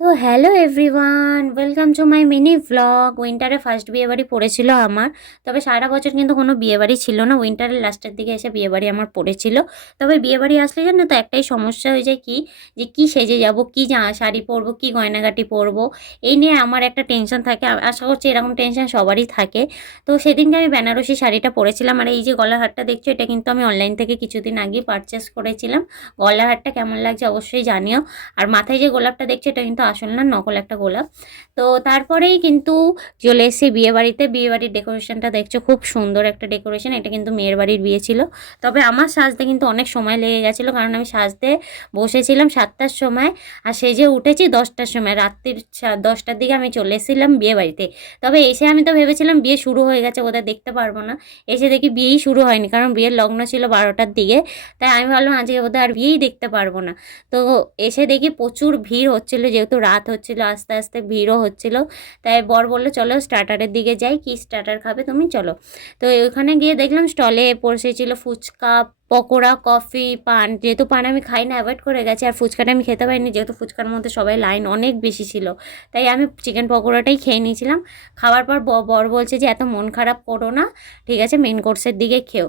তো hello everyone, welcome to my mini vlog. উইন্টারে first বিয়েবাড়ি পড়েছিল আমার। তবে সারা বছর কিন্তু কোনো বিয়েবাড়ি ছিল না, উইন্টারের লাস্টের দিকে এসে বিয়েবাড়ি আমার পড়েছিল। তবে বিয়েবাড়ি আসলে জানো তো একটাই সমস্যা হয়ে যায়, কি যে কী সেজে যাব, কী শাড়ি পরবো, কী গয়নাগাটি পরবো, এই নিয়ে আমার একটা টেনশন থাকে। আশা করছি এরকম টেনশন সবারই থাকে। তো সেদিনকে আমি বেনারসি শাড়িটা পরেছিলাম, আর এই যে গলার হারটা দেখছো, এটা কিন্তু আমি অনলাইন থেকে কিছুদিন আগেই পারচেস করেছিলাম। গলার হারটা কেমন লাগছে অবশ্যই জানিও। আর মাথায় যে গোলাপটা দেখছো, এটা কিন্তু আসল না, নকল একটা গোলাপ। তো তারপরেই কিন্তু চলে এসেছি বিয়েবাড়িতে। বিয়েবাড়ির ডেকোরেশনটা দেখছো, খুব সুন্দর একটা ডেকোরেশন। এটা কিন্তু মেয়ের বাড়ির বিয়ে ছিল। তবে আমার সাজতে কিন্তু অনেক সময় লেগে গেছিলো, কারণ আমি সাজতে বসেছিলাম 7টার সময়, আর সেজে উঠেছি 10টার সময়। রাত্রির 10টার দিকে আমি চলে এসেছিলাম বিয়েবাড়িতে। তবে এসে আমি তো ভেবেছিলাম বিয়ে শুরু হয়ে গেছে, বোধহয় দেখতে পারবো না। এসে দেখি বিয়েই শুরু হয়নি, কারণ বিয়ের লগ্ন ছিল 12টার দিকে। তাই আমি ভাবলাম আজকে বোধহয় আর বিয়েই দেখতে পারবো না। তো এসে দেখি প্রচুর ভিড় হচ্ছিলো, যেহেতু রাত হচ্ছিলো, আস্তে আস্তে ভিড়ও হচ্ছিলো। তাই বর বললো চলো স্টার্টারের দিকে যাই, কি স্টার্টার খাবে তুমি, চলো। তো ওখানে গিয়ে দেখলাম স্টলে বসেছিল ফুচকা, পকোড়া, কফি, পান। যেহেতু পান আমি খাই না, অ্যাভয়েড করে গেছি। আর ফুচকাটা আমি খেতে পারিনি, যেহেতু ফুচকার মধ্যে সবাই লাইন অনেক বেশি ছিল। তাই আমি চিকেন পকোড়াটাই খেয়ে নিয়েছিলাম। খাওয়ার পর বর বলছে যে এত মন খারাপ করো না, ঠিক আছে মেন কোর্সের দিকে খেও।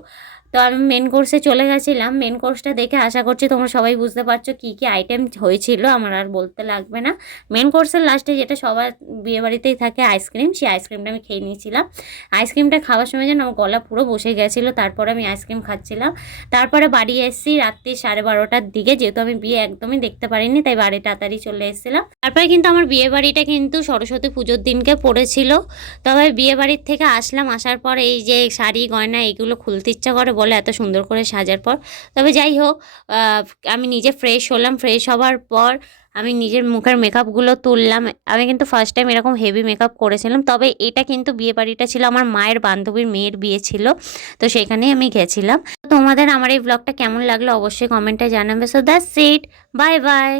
তো আমি মেন কোর্সে চলে গেছিলাম। মেন কোর্সটা দেখে আশা করছি তোমরা সবাই বুঝতে পারছো কী কী আইটেম হয়েছিল, আমার আর বলতে লাগবে না। মেন কোর্সের লাস্টে যেটা সবার বিয়েবাড়িতেই থাকে, আইসক্রিম, সেই আইসক্রিমটা আমি খেয়ে নিয়েছিলাম। আইসক্রিমটা খাওয়ার সময় যেন আমার গলা পুরো বসে গেছিলো, তারপরে আমি আইসক্রিম খাচ্ছিলাম। তারপরে বাড়ি এসেছি রাত্রি 12:30টার দিকে, যেহেতু আমি বিয়ে একদমই দেখতে পারিনি, তাই বাড়ি তাড়াতাড়ি চলে এসেছিলাম। তারপরে কিন্তু আমার বিয়েবাড়িটা কিন্তু সরস্বতী পুজোর দিনকে পড়েছিল। তবে বিয়েবাড়ির থেকে আসলাম, আসার পর এই যে শাড়ি গয়না এগুলো খুলতে ইচ্ছা করে বলে, এত সুন্দর করে সাজার পর। তবে যাই হোক, আমি নিজে ফ্রেশ হলাম। ফ্রেশ হওয়ার পর আমি নিজের মুখের মেকআপগুলো তুললাম। আমি কিন্তু ফার্স্ট টাইম এরকম হেভি মেকআপ করেছিলাম। তবে এটা কিন্তু বিয়েবাড়িটা ছিল আমার মায়ের বান্ধবীর মেয়ের বিয়ে ছিল, তো সেখানেই আমি গেছিলাম। তোমাদের আমার এই ব্লগটা কেমন লাগলো অবশ্যই কমেন্টে জানাবে। So that's it, bye bye.